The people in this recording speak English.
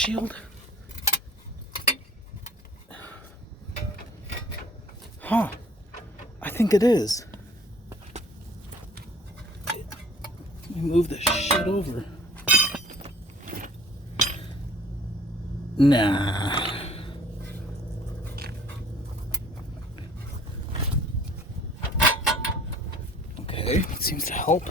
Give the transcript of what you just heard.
shield? Huh. I think it is. Let me move this shit over. Nah. Okay, it seems to help.